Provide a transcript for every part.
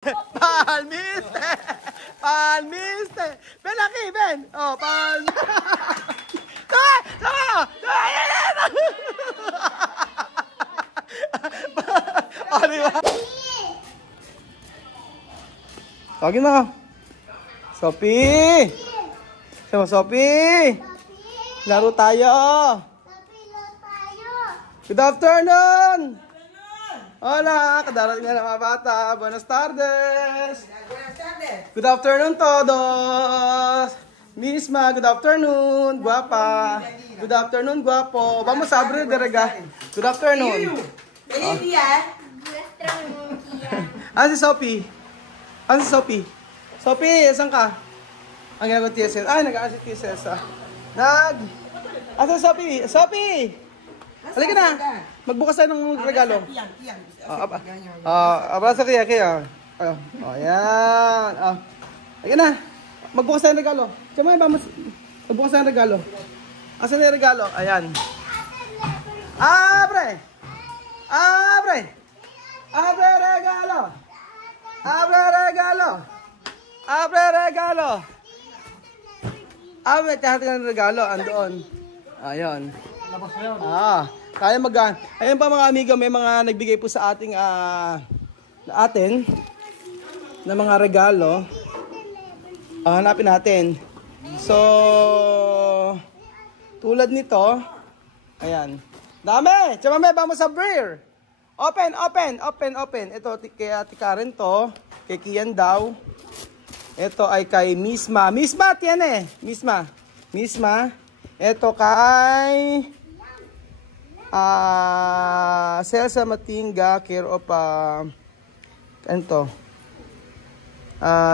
Palmiste! Palmiste! Ben, laki, Ben! Oh, palmiste! Sama! Sama! Oh, di ba? Tawagin mo. Sophie! Sama, Sophie! Laro tayo! Good afternoon! Hola! Kadarating na ng mga bata. Buenas tardes! Buenas tardes! Good afternoon todos! Misma, good afternoon! Guapa! Good afternoon, guapo! Vamos a abrir de rega. Good afternoon! Olivia! Ah, si Sophie? Ah, si Sophie? Sophie, saan ka? Ang ginagawa TSS. Ay, nag-aas si TSS. Asa si Sophie? Sophie! Halika na! Magbukas tayo ng regalo. Abrazo kaya. Ayan. Halika na. Magbukas tayo ng regalo. Tsama, vamos. Magbukas tayo ng regalo. Asan na yung regalo? Ayan. Abre! Abre! Abre regalo! Abre regalo! Abre regalo! Abre, tahatin ka ng regalo. Andoon. Ayan. Kaya ayun pa mga amigo, may mga nagbigay po sa ating atin na mga regalo. Hanapin natin. So, tulad nito, ayan. Dami! Chamame, vamos a abrir! Open! Ito, kay Ate Karen to. Kay Kian daw. Ito ay kay Misma. Misma, tiene! Misma. Ito kay Celsa Matinga, care of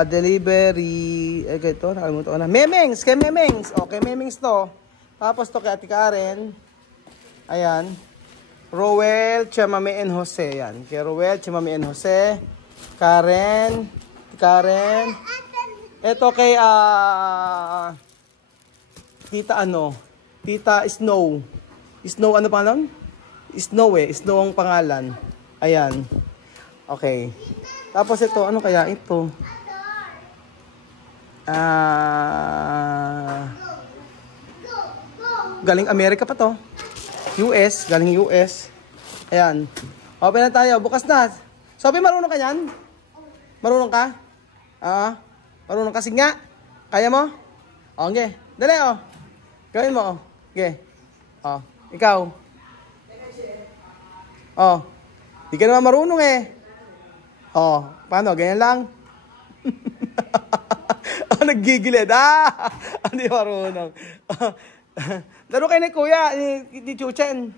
delivery, ito, nakalimutan ko na. Memings, kay Memings. Okay, Memings to. Tapos to kay Ate Karen. Ayan. Roel, Chamame and Jose. Yan. Kay Roel, Chamame and Jose. Karen. Ito kay Tita Snow. Snow, ano pangalan? Snow ang pangalan. Ayan. Okay. Tapos ito, ano kaya ito? Galing Amerika pa to. Galing US. Ayan. Open na tayo. Bukas na. Sophie, marunong ka yan? Marunong ka? Marunong ka? Sige nga. Kaya mo? Okay. Dali, gawin mo, Okay. Ikaw. Di ka naman marunong paano? Ganyan lang? Naggigilid. Hindi marunong. Laro kayo ni Kuya, ni Chuchen.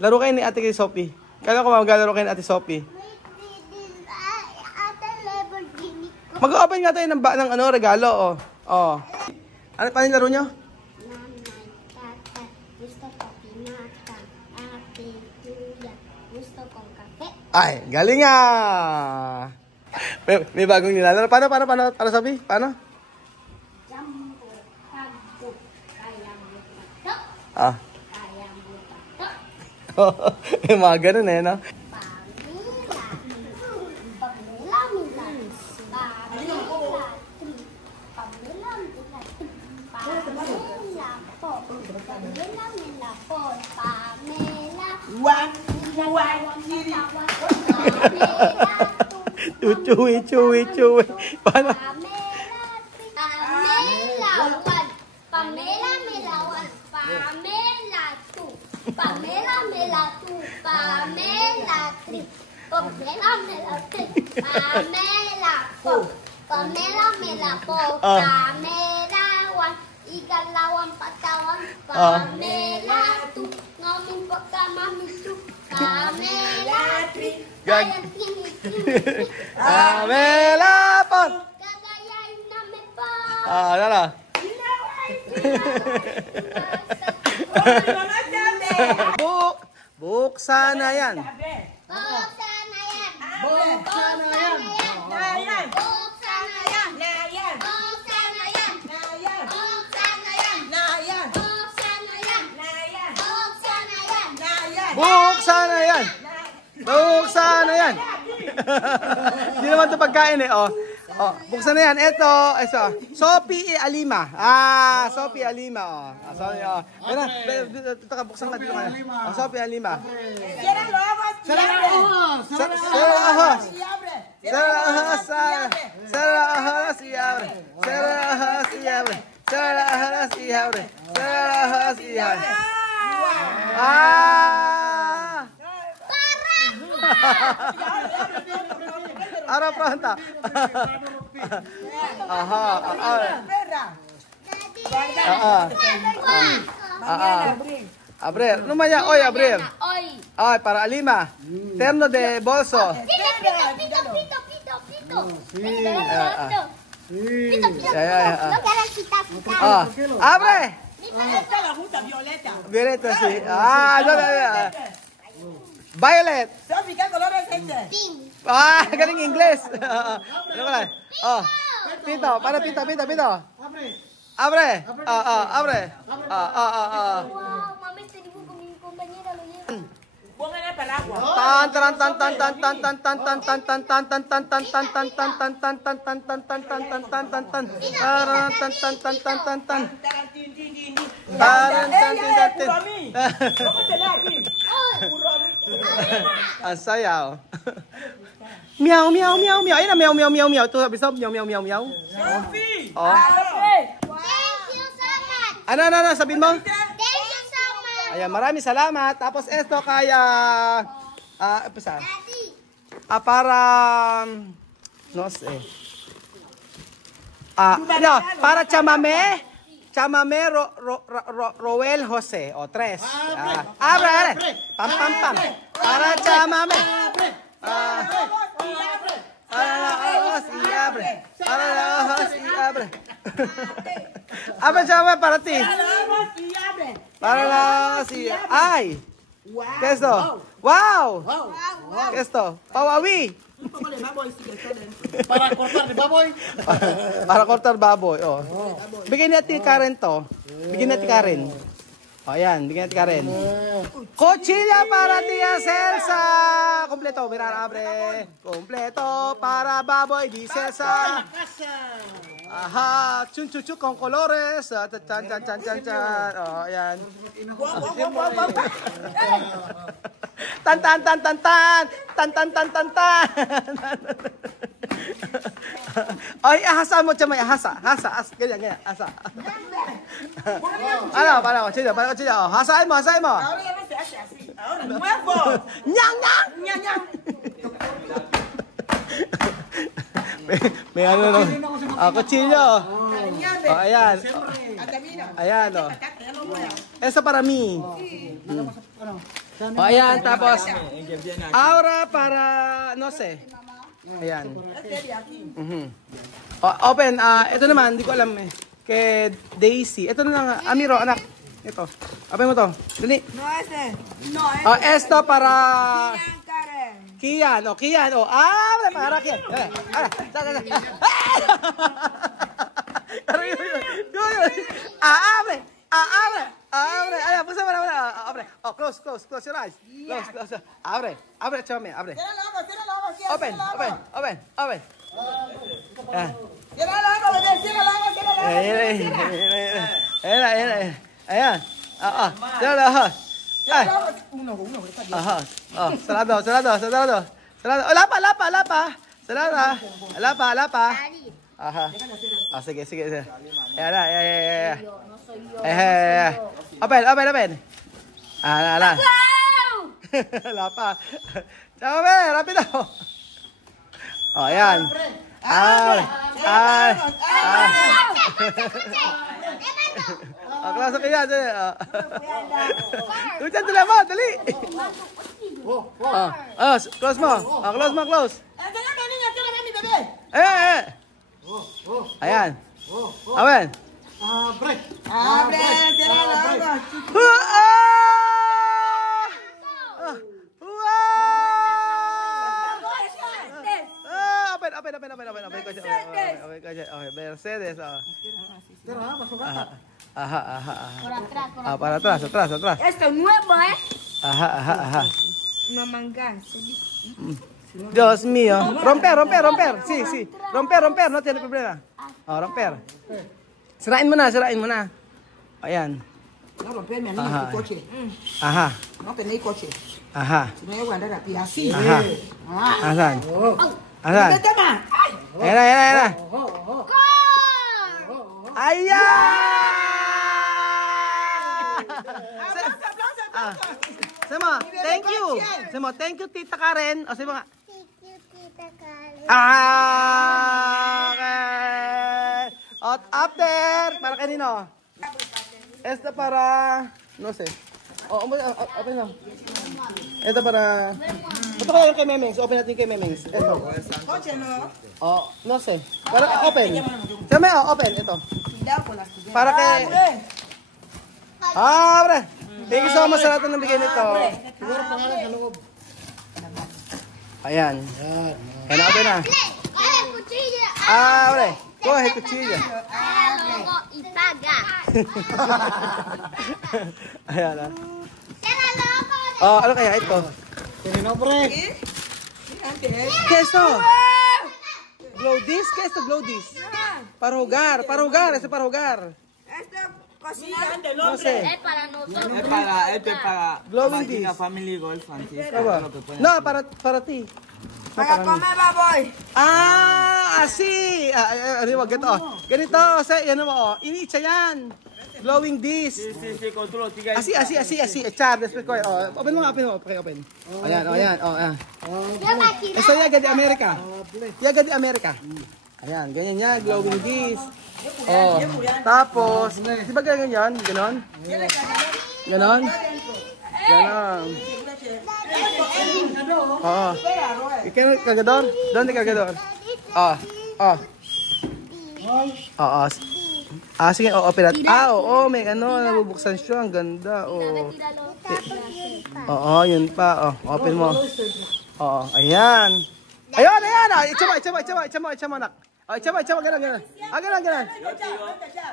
Laro kayo ni Ate Sophie. Kaya ko maglalaro kayo ni Ate Sophie. Mag-open nga tayo ng regalo. Ano pa yung laro nyo? Ay, galing nga! May bagong nilalaro. Paano? Para sabi? Paano? Jambo, tagbo, kayang buto. Kayang buto. May mga ganun no? Chewy. Paano? Pamela po, Pamela 1, ikalawan patawan, Pamela 2, ngaming pagkamamisu, Pamela 3, kayang tinitini, Pamela po! gagayain namin po. Ano? Buksan na yan. Buksan na yan. Hindi naman ito pagkain eh. Oh. Oh, buksan na yan. Ito. Sophie Alima. Sophie Alima. Oh. Sorry. Oh. Ito ka, buksan ka dito. Oh, Sophie Alima. Cierra los ojos y abre. Cierra los ojos. Y abre. Cierra los ojos. Cierra los ojos y abre. Cierra los ojos y abre. Cierra los ojos y abre. Cierra los ojos y abre. Ahora pronto. Aha. Abrir. No maya, hoy abrir. Hoy. Ay, para Alima. Terno de bolso. Pito. Pito. No quieras quitar. Abre. Esta la gusta violeta. Violeta, sí. No. Violet. Sofi, ¿qué color es este? Pink. Galing Ingles. Ano pala? Oh. Pito, para pito. Abre. Abre. Wow, mami, te digo con mi compañera lo lleva. Pongan el paraguas. ¿Cómo se da aquí? Ang saya, oh. Meow. Ayun na, meow. Ito, sabi sa meow. Sofi. Oh. Thank you so much. Ano, sabihin mo? Thank you so much. Ayan, maraming salamat. Tapos esto kaya, Daddy. para, no sé. Para chamame Roel Jose, o 3. Abre. Pam. Para chamame. Para la ojos y abre. Abre, chamame para ti. Para la ojos y ay. ¿Qué es esto? ¡Wow! ¿Qué es esto? ¡Pawawi! Para cortar de baboy. Para cortar baboy. Oh. Bigyan natin Karen to. O yan, bigyan natin Karen. Cuchilla para Tia Celsa. Kompleto, mirar, abre. Kompleto para baboy, di Celsa. Aha, chun con colores. Chan. Oh, yan. Tan. Ay, ahasa mo chamay, ahasa. Ganyan, asa. Para cuchillo. Hasain mo. Ahora ya no se hace así. Ahora nuevo. Nyang. Ñan. May ano no. Cuchillo. Oh, ayan. Ayan, oh. Eso para mí. Ayan, tapos aura para, no sé. Ayan. Open, ito naman, hindi ko alam eh. Kay Daisy. Ito na lang, Amiro, anak. Ito. Open mo to. Dali. No ese. No, Esto para Karen. Kian. Abre para Kian. Abre. Ayan, pusa mo na. Abre. Close your eyes. Close. Abre, chame, abre. Cierra los ojos. Open. Cierra los ojos, bebé. Cierra los ojos. Ayan. Cierra los ojos. Cierra los ojos. Uno. Cerrado. Lapa. Cerrada. Lapa. Daddy. Aha. Sige. Ayan. Open. Ala. Wow! Lapa. Chame, rápido. Ayan. Klase kaya dali. Lucha dali mo, dali. Close mo. Close. Enséñame, niña, cierra mi bebé. Ayan. Awen. Abre. Cierra los ojos. Open. Mercedes. Por Para atrás. Esto es nuevo, ¿eh? Ajá. Una manga. Dios mío. Romper. Si. Romper. No tiene problema. Oh, romper. Sirain mo na. Ayan. No romperme a mí Ajá. el coche. Aha. No tenéis coche. Aha. Si no llego a andar a pie así. Aha. Ah. Asan? Asan? ¿Qué tema? ¡Ay! Ayan. Sema, thank you. Sema, thank you, Tita Karen. O, sema nga. Okay. At after, para kanino? Esta para, no sé. Open na. Ito para, ito kaya yung kay Memings. Open natin yung kay Memings. Ito. Coche no. Oh, no sé. Para open. Sema, open. Ito. Cuidado con las cuchillas. Para kay... Abre. Abre! Thank you so much sa lahat ng bigay nito. Siguro pangalan sa loob. Ayan. Ayan, open na. Coge cuchilla. Abre! Coge cuchilla. Luego y paga. Ayan na. Era loco. Oh, ano kaya ito? Tiene nombre. ¿Qué es esto? Glow this? ¿Qué es esto? Glow this. Para jugar. Ese es para jugar. Esto cocina. No sé. Es para nosotros. Este es para Glowing this. Family Golf, Francisco. ¿Qué ba? No, para ti. Para comer, baboy. Ah, así. Ano ba? Ganito. Yan mo. Inicha yan. Glowing this. Sí, control, tiga. Así. Echar. Después ko. Open mo. Open. Ayan. Ayan. Esto yaga de Amerika. Yaga de Amerika. Ayan, ganyan yan. Glowing this. Oh. Tapos, di ba ganyan? Ganon? Ganon? Oo. Ikaw yung kargador? Doon yung kargador. Sige, open natin. Oo, may nabubuksan siya. Ang ganda, Oo, yun pa. Open mo. Oo, ayan. Ayun. Echa mo, anak. Echa mo, ganun. Ganun.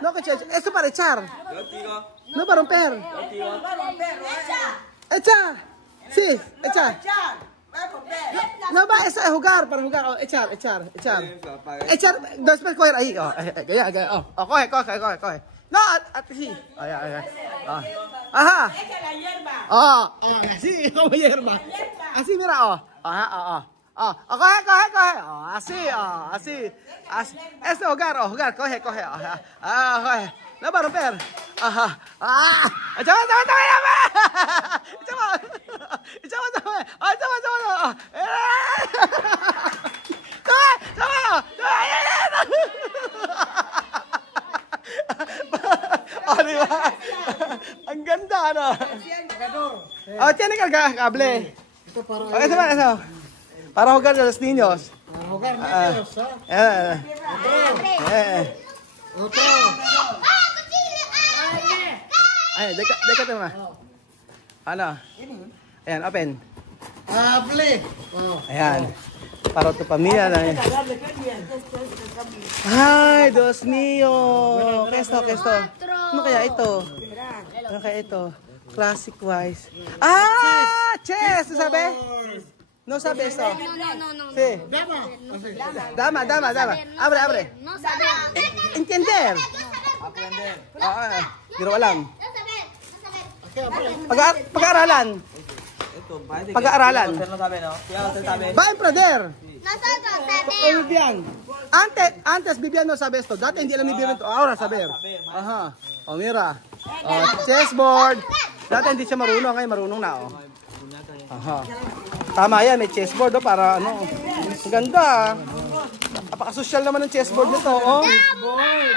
No, esto para echar. No para romper. Echa. Sí, echa. No ba, eso es jugar, para jugar. Echar. Después coger ahí. Gaya. Coge. No, sí. Ayan. Ajá. Así, como hierba. Así, mira, Ajá. Coge. Así. Este jugar, coge. Coge. No va a romper. Ajá. Echamos. Diba? Ang ganda, ano? Tiene kable. Ito para Eso. Para jugar a los niños. jugar niños, ¿ah? Otro. Ay, déjate mo. Ano? Ayan, open. Hable. Ayan. Para tu pamilya na. Ay, Dios mío. ¿Qué esto? Ano kaya ito? Classic wise. Chess! ¿No sabe? No sabe esto. No. Sí. Dama. Dama. Abre. No sabe. Entender. Aprender. Hindi ko alam. Okay, hable. Pag-aaralan. Esto, parece que Pag-aaralan. usted no sabe, ¿no? Cuidado, usted sabe. Va a emprender. Nosotros sabemos. Vivian. Antes Vivian no sabe esto. Dati hindi alam ni Vivian ito. Ahora saber. Aha. Mira. Chessboard. Dati hindi siya marunong. Ngayon marunong na. Aha. Tama yan. May chessboard para ano. Ang ganda. Napaka-social naman ng chessboard nito.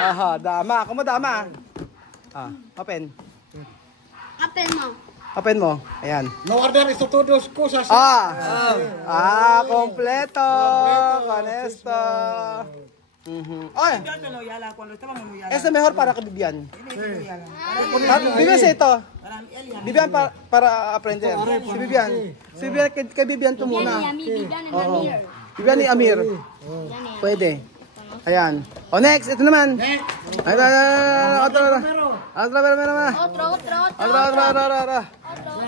Aha. Dama. Ako mo dama. Open. Open mo. Ayan. No order esto todos cosas. Completo. Con esto. Oye, Cuando estábamos muy allá. ese mejor para que Vivian. Vivian sa ito. Vivian para aprender. Si Vivian. Kay Vivian ito muna. Vivian ni Amir. Pwede. Ayan. Next. Ito naman. Otro. Ito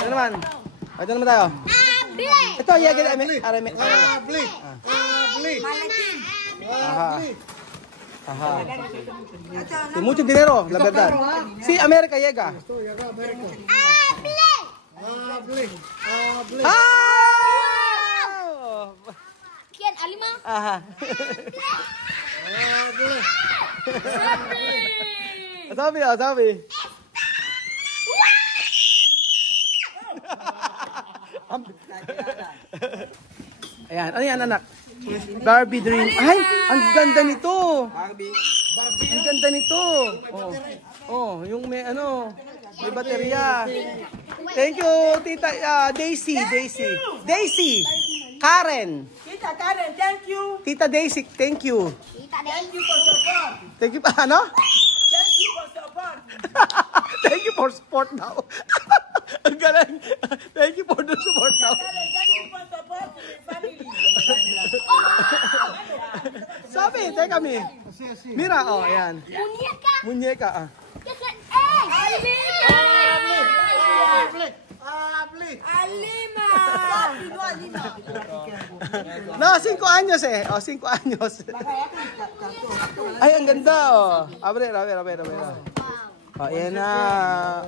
naman. Ito naman tayo. Ito, yagin. Arame. Abli. Aha. Aha. Sí, mucho dinero, la verdad. Sí, América llega. Abli. ¡Ah! ¿Quién? ¿Alima? Ajá. Sabi, sabi. Ayan, ano yan anak? Barbie Dream. Ay, ang ganda nito. Barbie. Ang ganda nito. Oh, yung may ano, may baterya. Thank you, Tita Daisy. Karen. Tita Karen, thank you. Tita Daisy, thank you. Thank you for support. Thank you pa, ano? Thank you for support. Thank you for support daw. Ang galing. Thank you for the support daw. Karen, thank you for support to my family. Sabi, teka mi. Mira, oh, ayan. Muñeca. Muñeca, ah. Alima. No, 5 anyos eh. Oh, 5 anyos. Ay, ang ganda, oh. Abre. Oh, ayan na.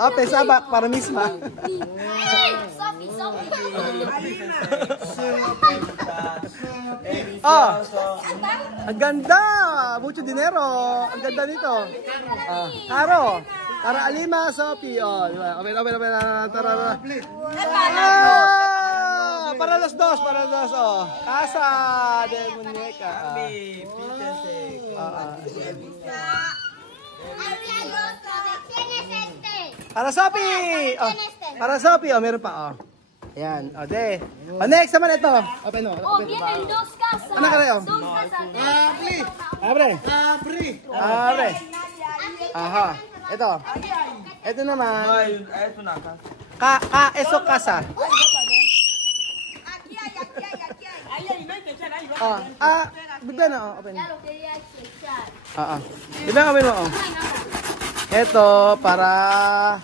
Oh, pesaba, para misma. Sophie. Oh, ang ganda. Mucho dinero. Ang ganda nito. Aro. Para Alima, Sophie. Oh, abre. Tara. Ah, para los dos. Oh. Casa de muñeca. Barbie. ¿Quién es este? Para Sophie. Oh, para Sophie. Oh, meron pa. Oh. Ayan. Oh, de. Oh, next naman ito. Open mo. Oh, vienen dos casas. Ano ka rin, oh? Dos casas. Abre. Aha. Ito. Ito naman. Ay, ito na ka. Eso casa. Bigla na, oh. Open. Ya lo quería echar. Bigla open mo, oh. Ito, para...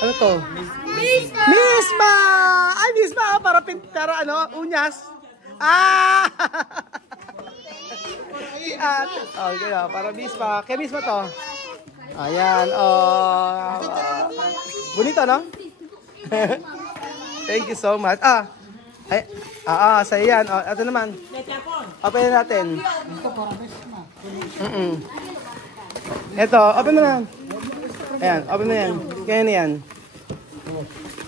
ano to? Misma! Ay, Misma! Para pintara, ano? Unyas. Okay, para Misma. Kaya Misma to. Ayan, oh. Bonito, no? Thank you so much. Sa'yo yan. Ito naman. Open natin. Ito, open mo na. Ayan, open mo yan. Kaya na yan.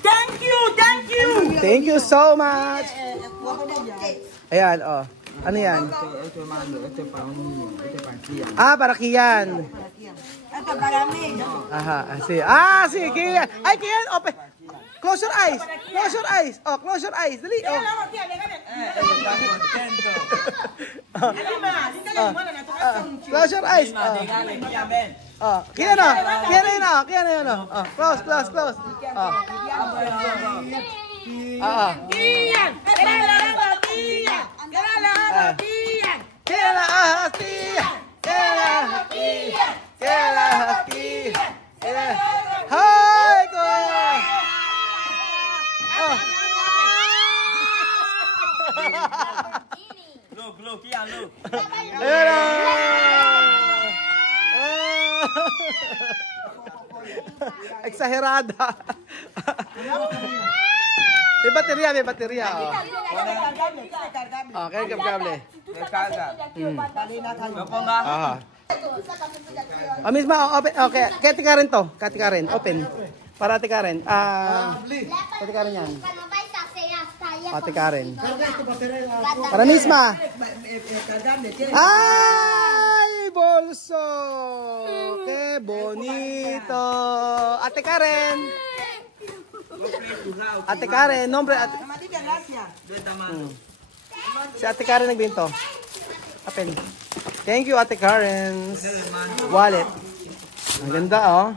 Thank you. Thank you so much. Ayan, oh. Ano yan? Ito mando, ito para niño, ito para Kian. Para Kian. Ito para mí. Si Kian. Ay, Kian, open. Close your eyes. Oh, close your eyes. Dali, oh. Close your eyes. Kian na. Close. Hi, Kuya. Look, Kian, look. Exagerada. May baterya. Kaya kable. Recarga. Lo ponga. Misma, open. Okay, Kati Karen, open. Para Ate Karen. Ate Karen yan. Ate Karen. Para Misma. Ay, bolso. Qué bonito. Ate Karen. Nombre Ate. Amadita, gracias. Si Ate Karen nagbinto. Open. Thank you, Ate Karen's wallet. Ang ganda, oh.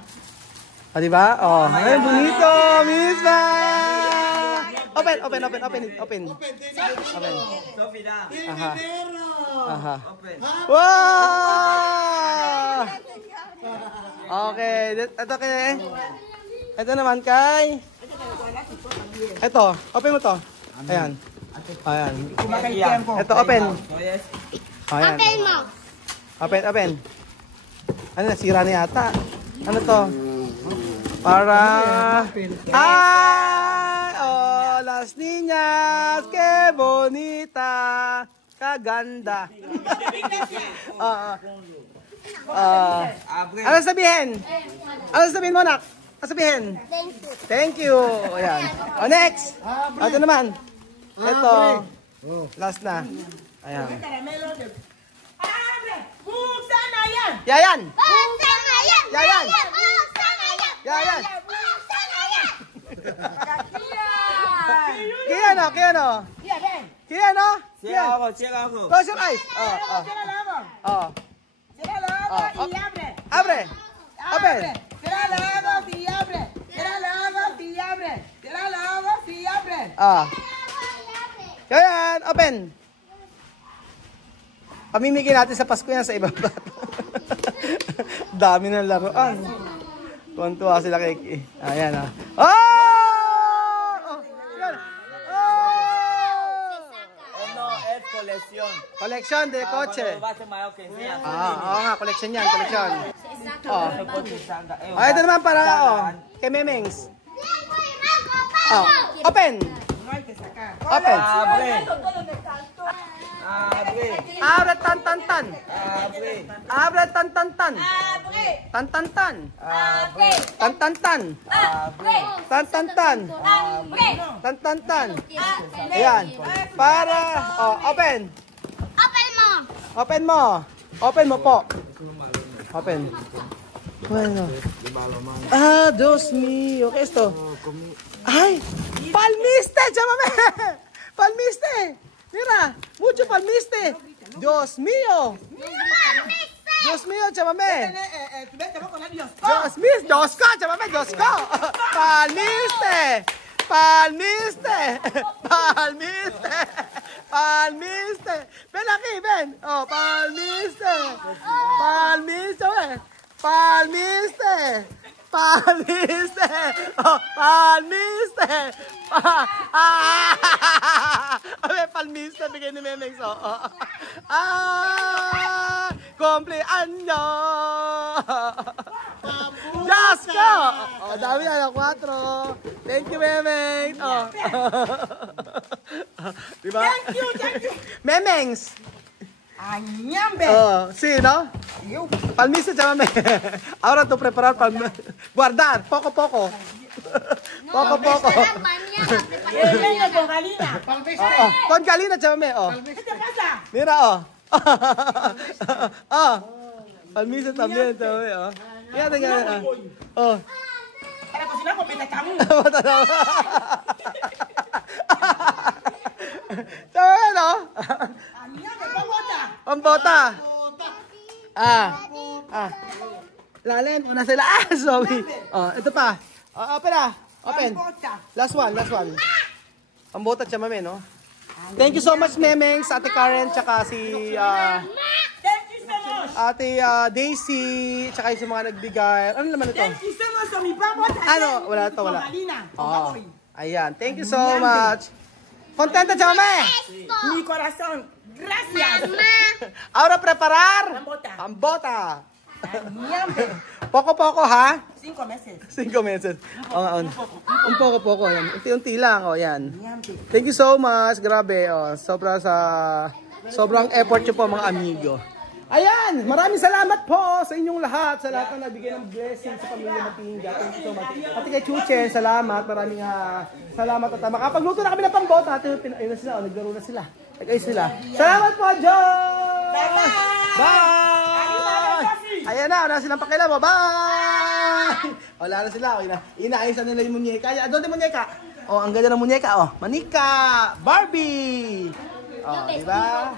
Diba? Oh, ay, bonito, Misma. Open. Sophie na. Aha. Open. Wow! Okay, ito naman kay Ito, open mo to. Ayan. Ayan. Kumain ko. Ito, open. Yes. Ayan. Open mo. Open, open. Ano, nasira na yata. Ano to? Para... Ay! Oh, las niñas, que bonita. Kaganda. Abre. Ano sabihin? Ano sabihin mo, nak? Ano sabihin? Thank you. Thank you. Ayan. O, next. Ito naman. Ito. Last na. Ayan. Buksan na yan! Yayan. Buksan na yan! Yayan. Buksan na yan! Yayan. Buksan na yan! Kaya no, kaya no. Kaya no. Cierra ojo, cierra ojo. Close your eyes. Oh, oh. Oh. Cierra los ojos y abre. Abre. Open. Cierra los ojos y abre. Cierra los ojos y abre. Cierra los ojos y abre. Ah. Yayan. Open. Pamimigay natin sa Pasko yan sa ibang bata. Dami ng laruan. Tuwan-tuwa sila kay... Ayan ah. Oh! Oh! Yan. Oh! No, es colección. Collection de coche. Va a ser mayor que sea. Oo nga, collection yan, collection. Oh. El coche salga. Oh, ito naman para, kay Memengs. Oh, open. No hay que sacar. Open. Abre. Abre. Abre tan tan tan. Abre. Abre tan tan tan. Abre! Tan tan tan. Abre! Tan tan tan. Abre! Tan tan tan. Abre! Tan tan tan. Ayan. Para, oh, open. Open mo! Open mo. Open mo po. Open. Bueno. Ah, Dios mío. ¿Qué es esto? ¡Ay! ¡Palmiste, chámame! ¡Palmiste! Mira, mucho palmiste. Dios mío. Dios mío, chámame. Vete, vamos con la Dios. Dios mío, Dios ko, chámame, Dios ko. Palmiste. Palmiste. Palmiste. Palmiste. Ven aquí, ven. Oh, palmiste. Palmiste, güey. Palmiste. Palmiste. Oh, palmiste. Abe, palmiste. Bigay ni Memex. Oh, oh. Cumpleaños. Diyos ko. Oh, dami na. 4. Thank you, Memex. Oh. Diba? Thank you, thank you. Memex. Añambe. Oh, sí, ¿no? Palmiste, chámame. Ahora tú preparar para guardar, poco a poco. Poco a poco. Viene con Galina. Oh, oh. Con Galina, chámame. Oh. ¿Qué te pasa? Mira, oh. Oh. Palmiste también, chámame. Oh. Fíjate que... Oh. Para cocinar con petacamú. Chámame, ¿no? Añambe, pambota. Pambota. Ah. Ah. Lalim, una sila. Ah, sorry. Oh, ito pa. Oh, open na. Open. Pambota. Last one, last one. Pambota, chamame, no? Thank you so much, Memeng, sa Ate Karen, tsaka si Thank you so much. Ate Daisy, tsaka yung mga nagbigay. Ano naman ito? Thank you so much, mi pambota. Ano? Wala to, wala. Con Galina. Con Oh, Baboy. ayan. Thank you so much. Contenta, chamame? Mi corazón. Gracias. Ahora preparar. Pambota. Pambota. Añambe. Poco-poco, ha? 5 meses. 5 meses. Oh, un poco-poco. Yan. Unti-unti lang. Oh, yan. Añambe. Thank you so much. Grabe. Oh, sobrang effort nyo po, mga amigo. Ayan. Maraming salamat po sa inyong lahat. Sa lahat na nagbigay ng blessing sa pamilya Matinga. Thank you so much. At kay Chuchen, salamat. Maraming salamat. At makapagluto na kami ng pambota. At ayun na sila. Oh, naglaro na sila. Nag-ayos sila. Salamat po, John! Bye-bye! Bye! Ayan na, wala silang pakilala. Bye! Wala na sila. Inaayos na nila yung munyeka. Doon yung munyeka. Oh, ang ganda ng munyeka. Oh, Manika! Barbie! Oh, diba?